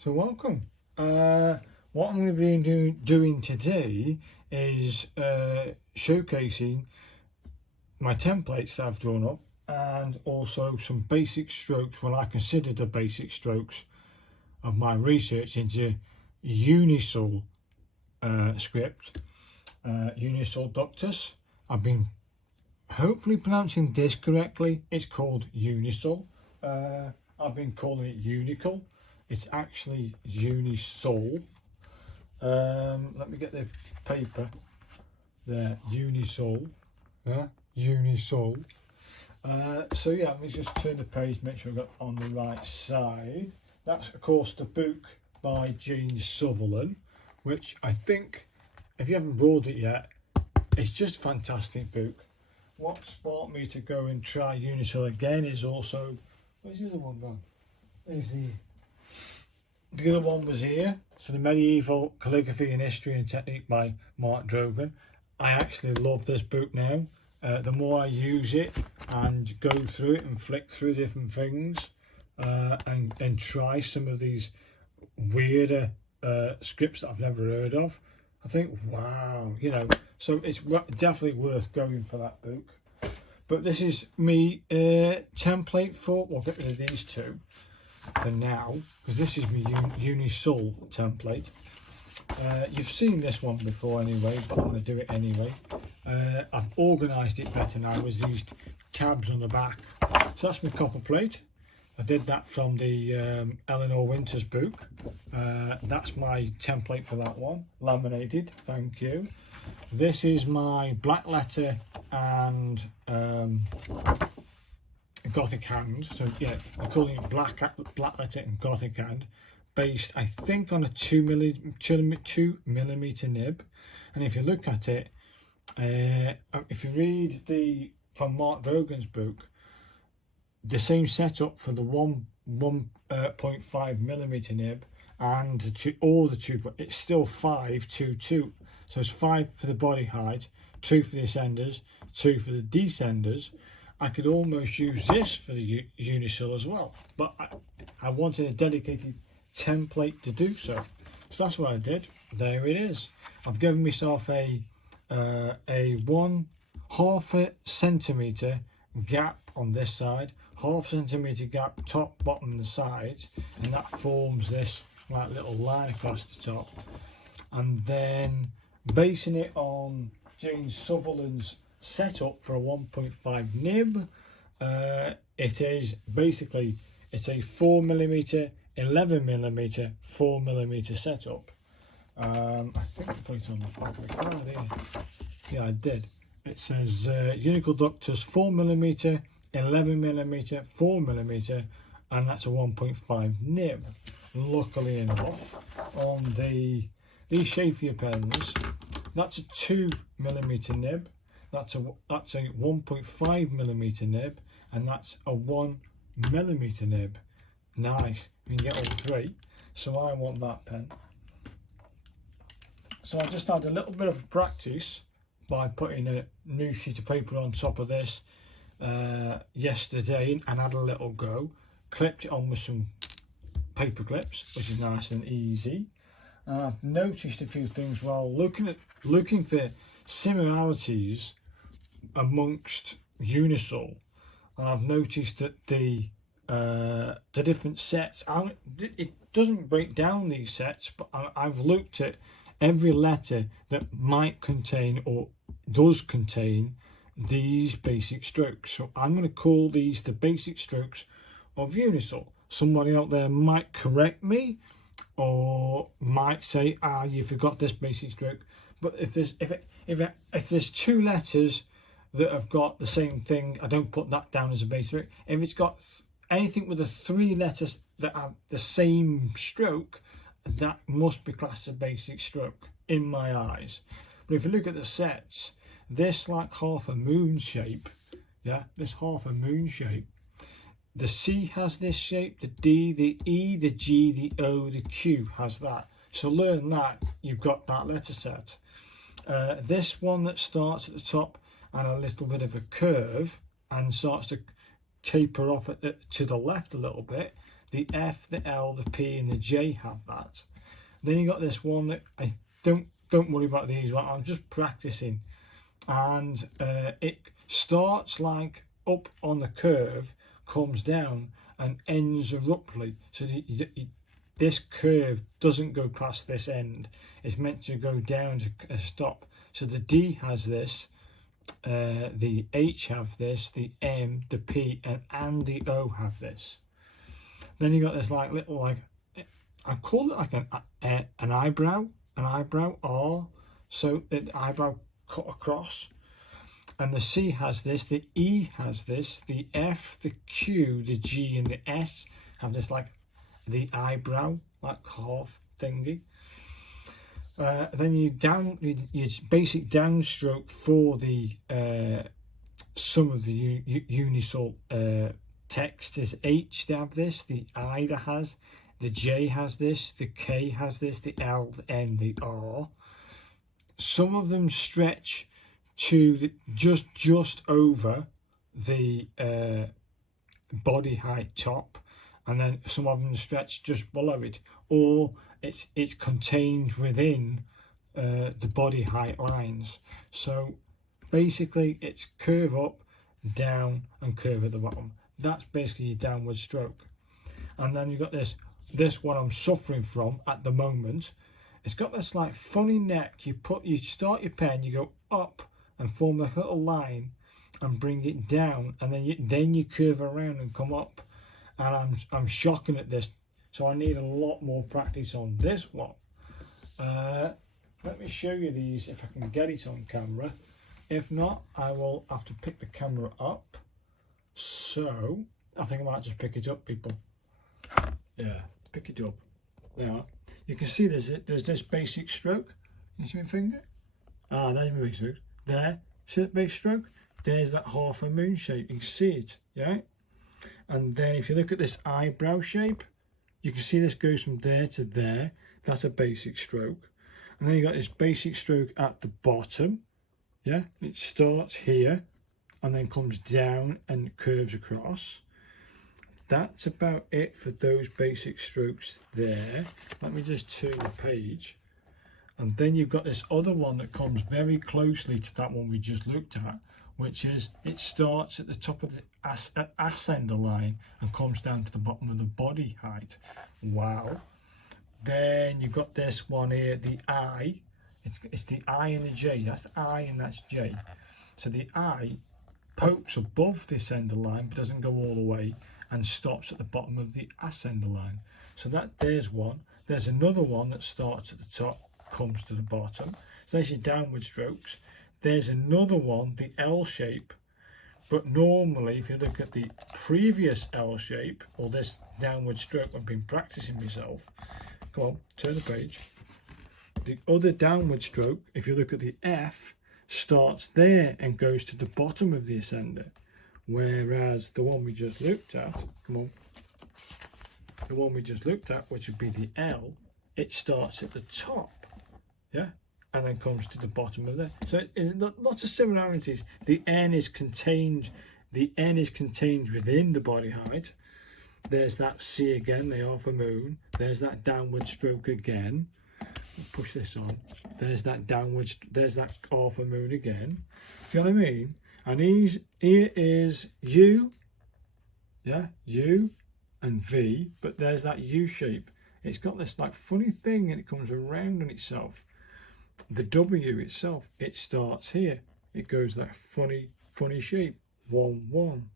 So welcome. What I'm going to be doing today is showcasing my templates that I've drawn up and also some basic strokes, what I consider the basic strokes of my research into Uncial script, Uncial Ductus. I've been hopefully pronouncing this correctly. It's called Uncial. I've been calling it Unical. It's actually Unisol. Let me get the paper there. Unisol. Unisol. So yeah, let me just turn the page, make sure I've got on the right side. That's of course the book by James Sutherland, which I think, if you haven't bought it yet, it's just a fantastic book. What sparked me to go and try Unisol again is also, where's the other one gone? There's the other one was here. So the Medieval Calligraphy and History and Technique by Mark Drogan. I actually love this book now. The more I use it and go through it and flick through different things and try some of these weirder scripts that I've never heard of, I think, wow, so it's definitely worth going for that book. But this is me template for, we'll get rid of these two for now, because this is my Unisol template. You've seen this one before anyway, but I'm going to do it anyway. I've organised it better now with these tabs on the back. So that's my copper plate. I did that from the Eleanor Winters book. That's my template for that one, laminated, thank you. This is my black letter and Gothic hand. So yeah, I'm calling it black letter and Gothic hand, based I think on a 2mm nib. And if you look at it, if you read from Mark Drogan's book, the same setup for the 1.5mm nib and the two, it's still 522. So it's 5 for the body height, 2 for the ascenders, 2 for the descenders. I could almost use this for the Unicil as well, but I wanted a dedicated template to do so. So that's what I did. There it is. I've given myself a 1/2 centimetre gap on this side, 1/2 centimetre gap top, bottom and the sides, and that forms this like little line across the top. And then basing it on James Sutherland's setup for a 1.5 nib, it is basically, it's a 4mm, 11mm, 4mm setup. I think I put it on the back of the card here. Yeah, I did. It says Unical Ductus 4mm, 11mm, 4mm, and that's a 1.5 nib. Luckily enough, on these Schaefer pens, that's a 2mm nib, that's a 1.5mm nib, and that's a 1mm nib. Nice, you can get all three. So I want that pen. So I just had a little bit of practice by putting a new sheet of paper on top of this yesterday, and had a little go. Clipped it on with some paper clips, which is nice and easy. I've noticed a few things while looking for similarities amongst Unisol, and I've noticed that the different sets, it doesn't break down these sets, but I've looked at every letter that might contain or does contain these basic strokes. So I'm going to call these the basic strokes of Unisol. Somebody out there might correct me or might say, you forgot this basic stroke. But if there's two letters that have got the same thing, I don't put that down as a basic stroke. If it's got anything with the 3 letters that have the same stroke, that must be classed as a basic stroke in my eyes. But if you look at the sets, this like half a moon shape, this half a moon shape, the C has this shape, the D, the E, the G, the O, the Q has that. So learn that, you've got that letter set. This one that starts at the top and a little bit of a curve and starts to taper off to the left a little bit, The F, the L, the P and the J have that. Then you got this one that I don't worry about these one, I'm just practicing. And it starts like up on the curve, comes down and ends abruptly. So this curve doesn't go past this end. It's meant to go down to a stop. So the D has this, the H have this, the M, the P and the O have this. Then you got this like little, like, I call it like an eyebrow R. So the eyebrow cut across. And the C has this, the E has this, the F, the Q, the G and the S have this like the eyebrow, like half thingy. Then your basic downstroke for the some of the Uncial text is H, they have this, the I that has, the J has this, the K has this, the L, the N, the R. Some of them stretch to just over the body height top, and then some of them stretch just below it, or it's contained within the body height lines. So basically it's curve up, down and curve at the bottom. That's basically your downward stroke. And then you've got this one I'm suffering from at the moment. It's got this like funny neck. You start your pen, you go up and form like a little line and bring it down, and then you curve around and come up. And I'm shocking at this, so I need a lot more practice on this one. Let me show you these if I can get it on camera. If not, I will have to pick the camera up. So I think I might just pick it up, people. Yeah, pick it up. There. You can see there's this basic stroke. You see my finger? Ah, there's my basic stroke. There, see that basic stroke? There's that half a moon shape. You can see it, yeah? And then if you look at this eyebrow shape, you can see this goes from there to there. That's a basic stroke. And then you got this basic stroke at the bottom. Yeah, it starts here and then comes down and curves across. That's about it for those basic strokes there. Let me just turn the page. And then you've got this other one that comes very closely to that one we just looked at, which is it starts at the top of the ascender line and comes down to the bottom of the body height. Wow. Then you've got this one here, the I. It's the I and the J. That's the I and that's J. So the I pokes above the ascender line but doesn't go all the way and stops at the bottom of the ascender line. So there's one. There's another one that starts at the top, comes to the bottom. So there's your downward strokes. There's another one, the L shape, but normally if you look at the previous L shape or this downward stroke, I've been practicing myself. Come on, turn the page. The other downward stroke, if you look at the F, starts there and goes to the bottom of the ascender, whereas the one we just looked at, come on, the one we just looked at, which would be the L, it starts at the top, yeah, and then comes to the bottom of there. So lots of similarities. The N is contained within the body height. There's that C again, the half a moon. There's that downward stroke again. Push this on. There's that downward, there's that half a moon again. Do you know what I mean? And here is U, yeah, U and V, but there's that U shape. It's got this like funny thing and it comes around on itself. The W itself, it starts here. It goes that funny shape, 1, 1.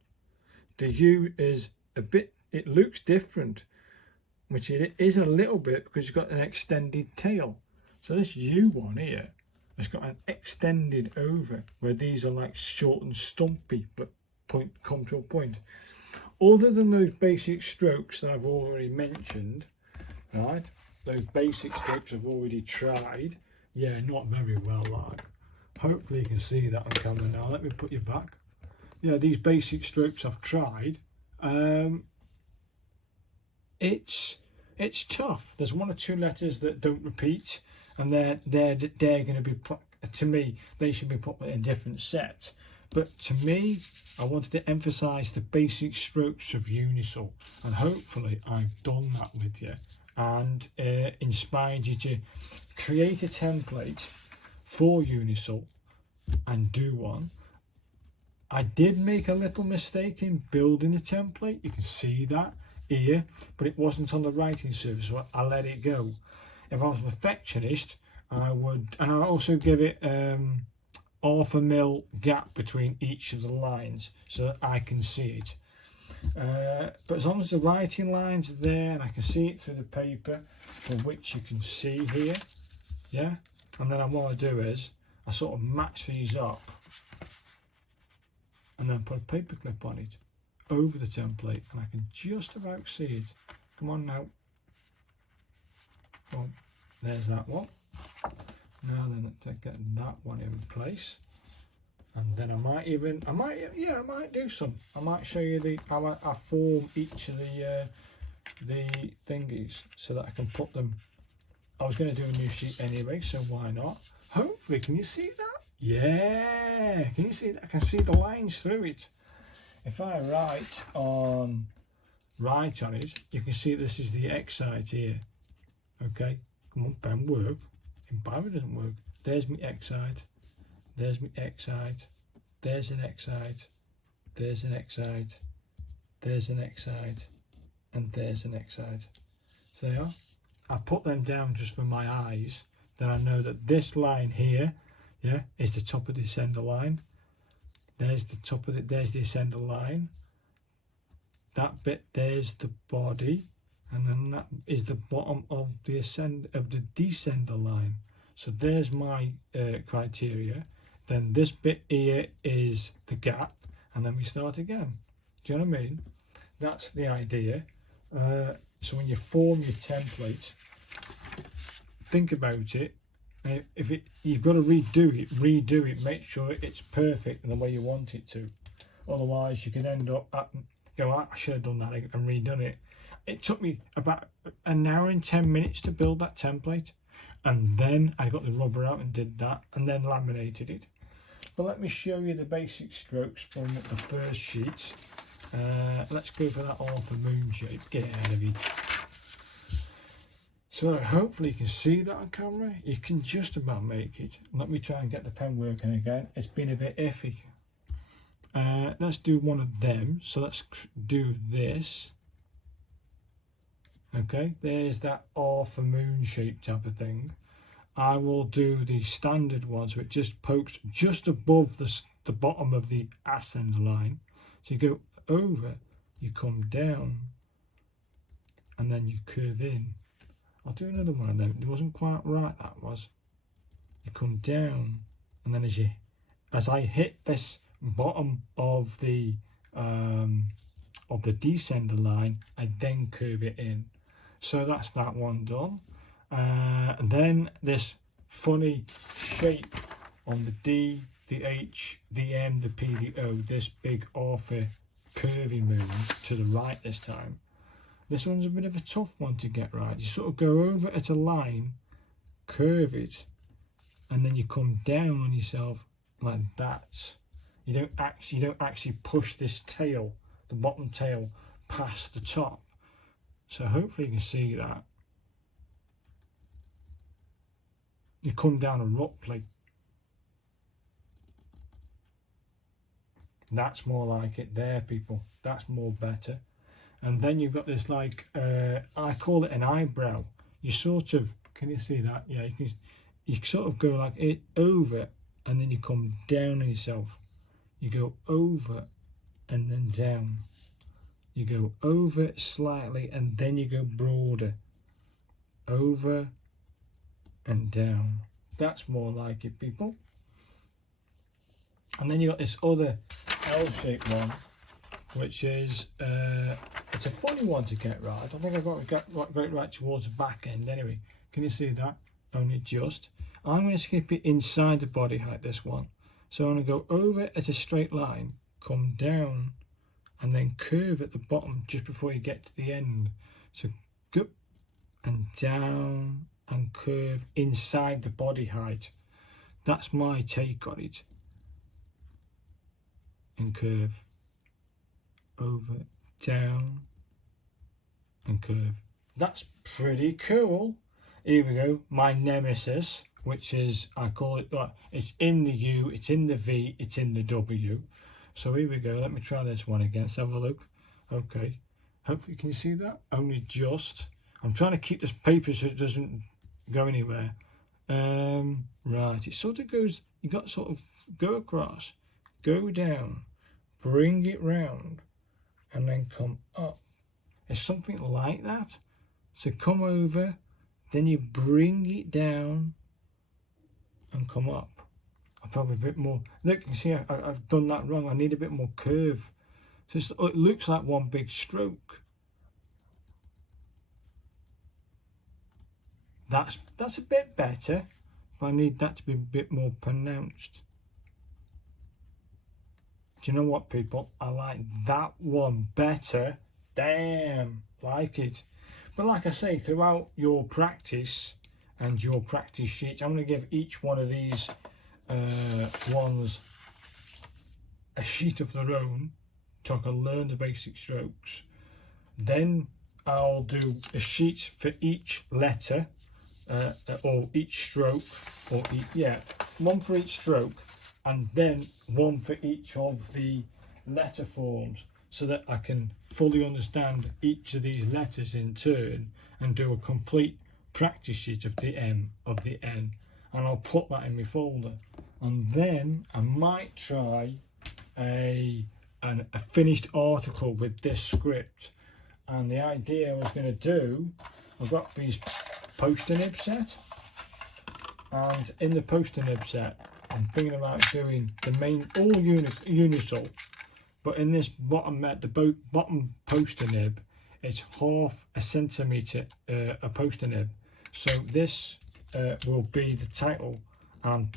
The U is a bit, it looks different, which it is a little bit because it's got an extended tail. So this U one here has got an extended over, where these are like short and stumpy, but come to a point. Other than those basic strokes that I've already mentioned, right? Those basic strokes I've already tried. Yeah, not very well, like. Hopefully you can see that on camera now. Let me put you back. Yeah, these basic strokes I've tried. It's tough. There's 1 or 2 letters that don't repeat, and they're going to be put, to me, they should be put in a different set, But to me, I wanted to emphasise the basic strokes of Uncial, and hopefully I've done that with you and inspired you to create a template for Uncial and do one. I did make a little mistake in building the template, you can see that here, but it wasn't on the writing surface, so I let it go. If I was a perfectionist, I would, and I also give it half a mil gap between each of the lines so that I can see it. But as long as the writing lines are there and I can see it through the paper, for which you can see here, yeah, and then what I do is I sort of match these up and then put a paper clip on it over the template, and I can just about see it. Come on now. Well, there's that one. Now then, let's get that one in place, and then I might do some. I might show you how I form each of the thingies so that I can put them. I was going to do a new sheet anyway, so why not? Hopefully, can you see that? Yeah, can you see that? I can see the lines through it. If I write on it, you can see this is the X side here. Okay, come on, pen work. In Bible doesn't work. There's my X side. There's my X side. There's an X side. There's an X side. There's an X side. And there's an X side. So there you are. I put them down just for my eyes. Then I know that this line here, yeah, is the top of the ascender line. There's the top of it. There's the ascender line. That bit there's the body, and then that is the bottom of the descender line. So there's my criteria. Then this bit here is the gap, and then we start again. Do you know what I mean? That's the idea. So when you form your template, think about it. If you've got to redo it, make sure it's perfect in the way you want it to. Otherwise, you can end up I should have done that and redone it. It took me about an hour and 10 minutes to build that template, and then I got the rubber out and did that, and then laminated it. But let me show you the basic strokes from the first sheet. Let's go for that half a moon shape. Get out of it. So hopefully you can see that on camera. You can just about make it. Let me try and get the pen working again. It's been a bit iffy. Let's do one of them. So let's do this. Okay, there's that half a moon shape type of thing. I will do the standard one, so it just pokes just above the bottom of the ascender line. So you go over, you come down, and then you curve in. I'll do another one of them. It wasn't quite right, that was. You come down, and then as I hit this bottom of the descender line, I then curve it in. So that's that one done. And then this funny shape on the D, the H, the M, the P, the O, this big awful curvy moon to the right this time. This one's a bit of a tough one to get right. You sort of go over at a line, curve it, and then you come down on yourself like that. You don't actually push this tail, the bottom tail, past the top. So hopefully you can see that. You come down abruptly. That's more like it there, people. That's more better. And then you've got this, like, I call it an eyebrow. You sort of, can you see that? Yeah, you sort of go like it over, and then you come down on yourself. You go over and then down. You go over slightly and then you go broader. Over and down. That's more like it, people. And then you got this other L-shaped one, which is it's a funny one to get right. I don't think I got it right towards the back end. Anyway, can you see that? Only just. I'm going to skip it inside the body height, this one. So I'm going to go over at a straight line, come down, and then curve at the bottom just before you get to the end. So go and down and curve inside the body height. That's my take on it. and curve, over, down and curve. That's pretty cool. Here we go, my nemesis, which is, I call it, it's in the U, it's in the V, it's in the W. So here we go, let me try this one again. Let's have a look. Okay, hopefully you can see that, only just. I'm trying to keep this paper so it doesn't go anywhere. Right, it sort of goes, you got to sort of go across, go down, bring it round, and then come up. It's something like that. So come over, then you bring it down and come up. I'm probably a bit more, look, you see I've done that wrong. I need a bit more curve. So it looks like one big stroke. That's a bit better, but I need that to be a bit more pronounced. Do you know what, people? I like that one better. Damn, like it. But like I say, throughout your practice and your practice sheets, I'm going to give each one of these ones a sheet of their own so I can learn the basic strokes. Then I'll do a sheet for each letter or each stroke, or one for each stroke, and then one for each of the letter forms, so that I can fully understand each of these letters in turn and do a complete practice sheet of the M, of the N, and I'll put that in my folder. And then I might try a finished article with this script. And the idea I was going to do, I've got these poster nib set, and in the poster nib set I'm thinking about doing the main all Uncial, but in this bottom bottom poster nib it's half a centimetre a poster nib, so this will be the title. I'm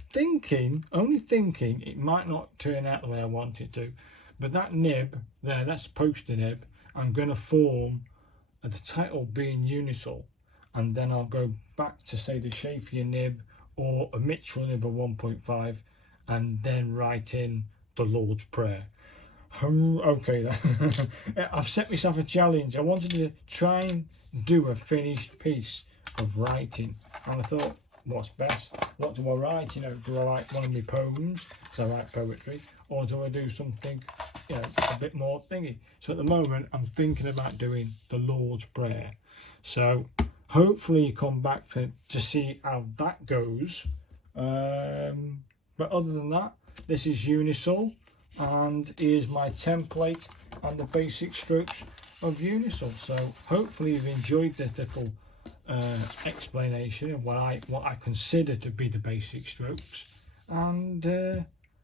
only thinking it might not turn out the way I want it to, but that nib there, that's poster nib, I'm going to form the title being Uncial, and then I'll go back to say the Schaefer nib or a Mitchell nib of 1.5, and then write in the Lord's Prayer. Okay then. I've set myself a challenge. I wanted to try and do a finished piece of writing, and I thought, what's best? What do I write? You know, do I write one of my poems, because I write poetry, or do I do something, you know, a bit more thingy? So at the moment I'm thinking about doing the Lord's Prayer. So hopefully you come back to see how that goes. But other than that, this is Uncial, and here's my template and the basic strokes of Uncial. So hopefully you've enjoyed this little explanation of what I consider to be the basic strokes, and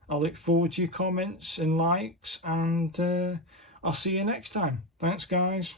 I look forward to your comments and likes, and I'll see you next time. Thanks guys.